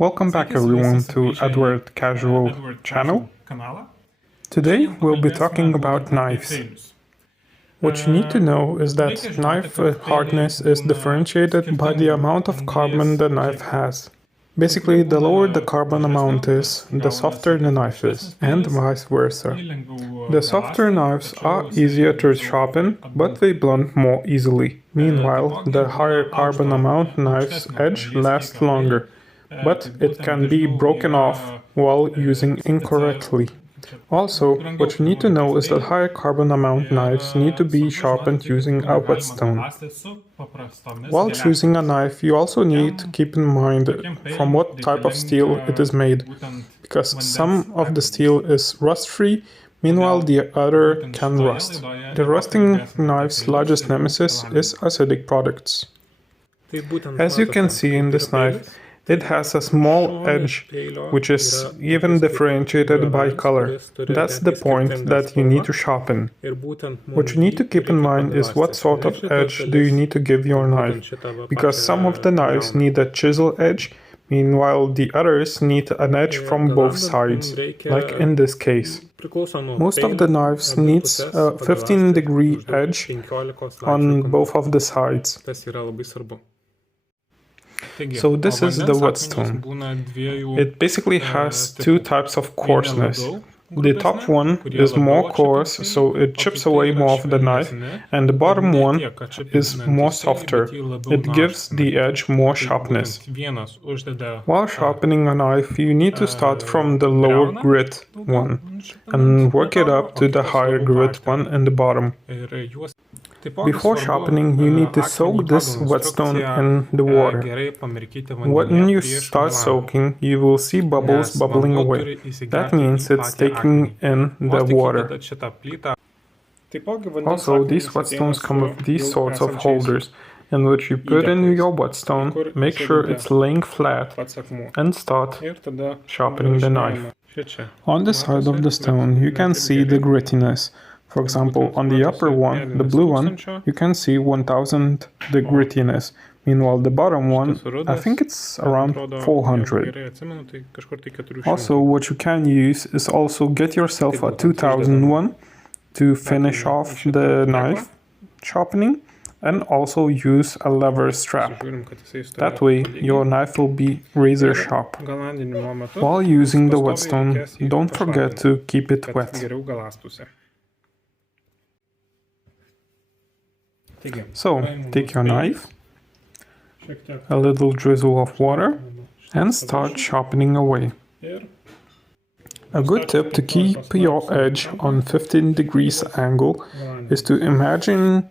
Welcome back everyone to Edward Casual channel. Today we'll be talking about knives. What you need to know is that knife hardness is differentiated by the amount of carbon the knife has. Basically, the lower the carbon amount is, the softer the knife is, and vice versa. The softer knives are easier to sharpen, but they blunt more easily. Meanwhile, the higher carbon amount knife's edge lasts longer, but it can be broken off while using incorrectly. Also, what you need to know is that higher carbon amount knives need to be sharpened using a whetstone. While choosing a knife, you also need to keep in mind from what type of steel it is made, because some of the steel is rust-free, meanwhile the other can rust. The rusting knife's largest nemesis is acidic products. As you can see in this knife, it has a small edge, which is even differentiated by color. That's the point that you need to sharpen. What you need to keep in mind is what sort of edge do you need to give your knife, because some of the knives need a chisel edge, meanwhile the others need an edge from both sides, like in this case. Most of the knives needs a 15-degree edge on both of the sides. So this is the whetstone. It basically has two types of coarseness. The top one is more coarse, so it chips away more of the knife, and the bottom one is more softer. It gives the edge more sharpness. While sharpening a knife, you need to start from the lower grit one and work it up to the higher grit one in the bottom. Before sharpening, you need to soak this whetstone in the water. When you start soaking, you will see bubbles bubbling away. That means it's taking in the water. Also, these whetstones come with these sorts of holders, in which you put in your whetstone, make sure it's laying flat, and start sharpening the knife. On the side of the stone, you can see the grittiness. For example, on the upper one, the blue one, you can see 1000 the grittiness. Meanwhile, the bottom one, I think it's around 400. Also, what you can use is also get yourself a 2001 to finish off the knife sharpening, and also use a lever strap. That way, your knife will be razor sharp. While using the whetstone, don't forget to keep it wet. So, take your knife, a little drizzle of water, and start sharpening away. A good tip to keep your edge on 15 degrees angle is to imagine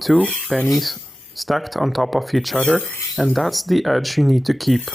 two pennies stacked on top of each other, and that's the edge you need to keep.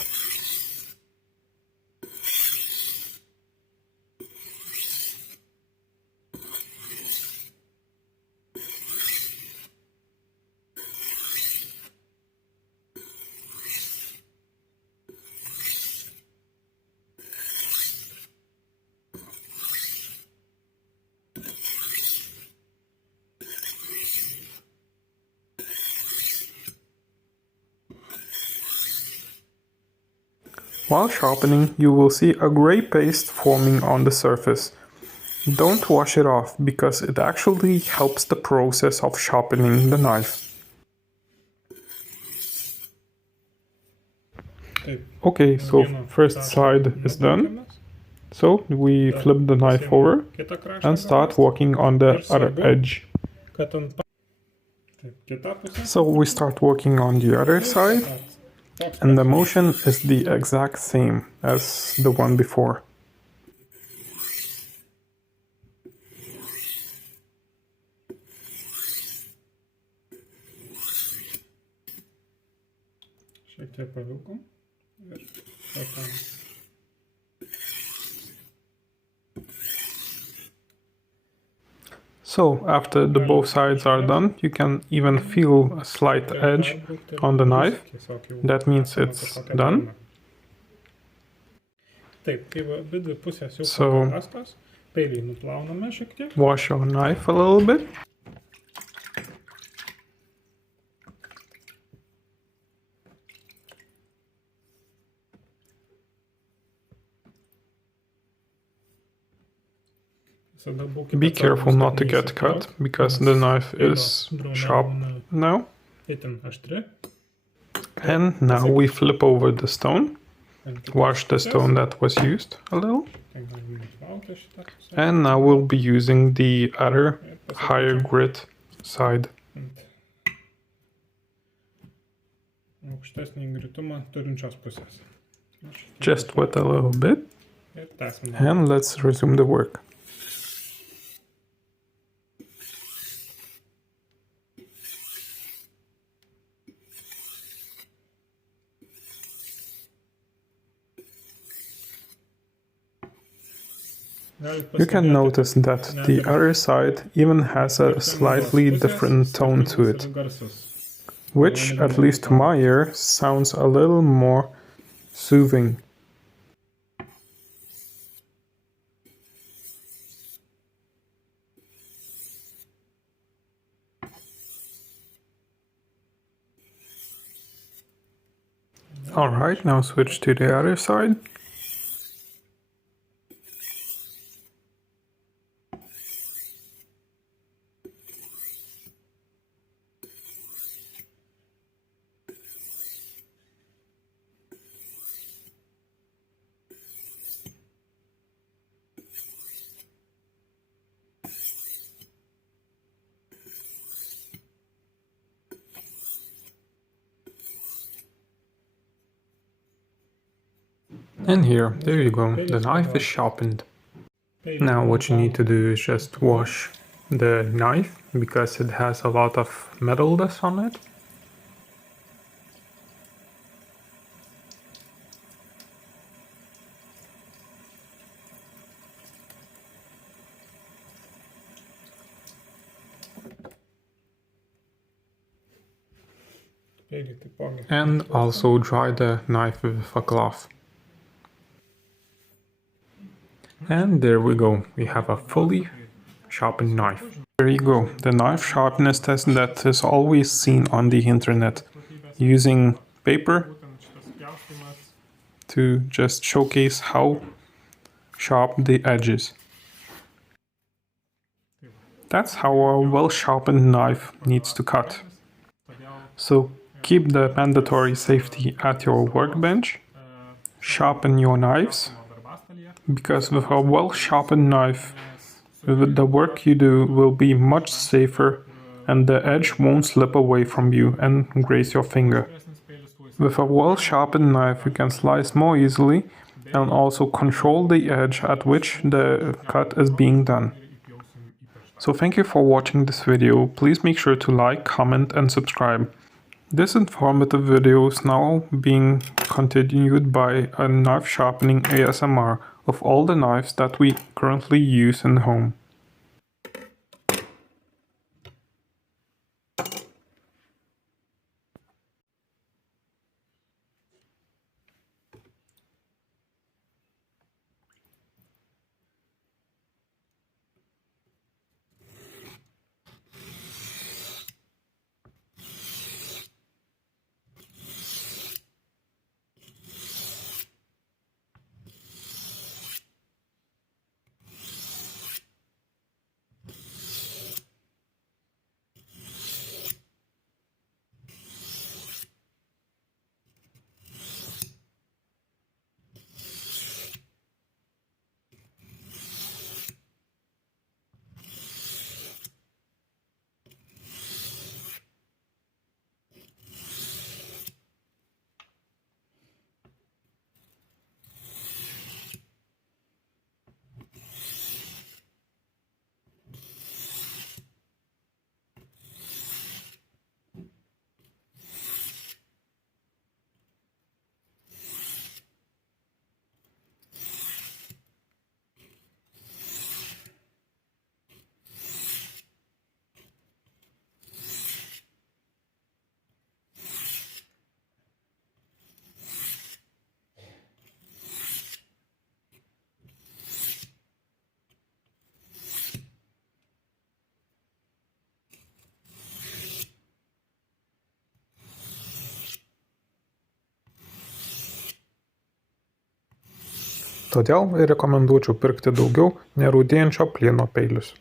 While sharpening, you will see a gray paste forming on the surface. Don't wash it off, because it actually helps the process of sharpening the knife. Okay, so first side is done. So we flip the knife over and start working on the other edge. So we start working on the other side. And the motion is the exact same as the one before. So, after the both sides are done, you can even feel a slight edge on the knife. That means it's done. So, wash your knife a little bit. Be careful not to get cut, because the knife is sharp now. And now we flip over the stone, wash the stone that was used a little. And now we'll be using the other higher grit side. Just wet a little bit. And let's resume the work. You can notice that the other side even has a slightly different tone to it, which, at least to my ear, sounds a little more soothing. Alright, now switch to the other side. And here, there you go, the knife is sharpened. Now what you need to do is just wash the knife, because it has a lot of metal dust on it. And also dry the knife with a cloth. And there we go, we have a fully sharpened knife. There you go, the knife sharpness test that is always seen on the internet, using paper to just showcase how sharp the edge is. That's how a well-sharpened knife needs to cut. So keep the mandatory safety at your workbench, sharpen your knives, because with a well-sharpened knife, the work you do will be much safer and the edge won't slip away from you and graze your finger. With a well-sharpened knife you can slice more easily and also control the edge at which the cut is being done. So thank you for watching this video. Please make sure to like, comment and subscribe. This informative video is now being continued by a knife sharpening ASMR of all the knives that we currently use in the home. Todėl rekomenduočiau pirkti daugiau nerūdėjančio plieno peilius.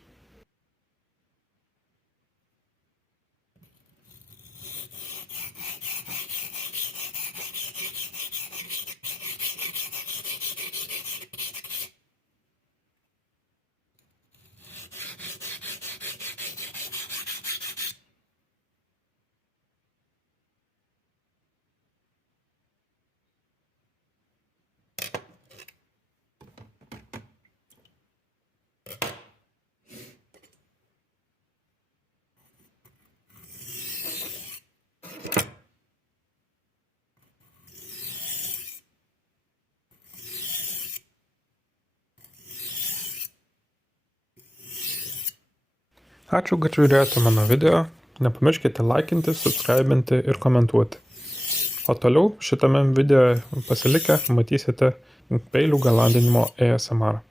Ačiū, kad žiūrėjote mano video, nepamirškite laikinti, subscribinti ir komentuoti. O toliau šitame video pasilikę matysite peilių galandinimo ASMR.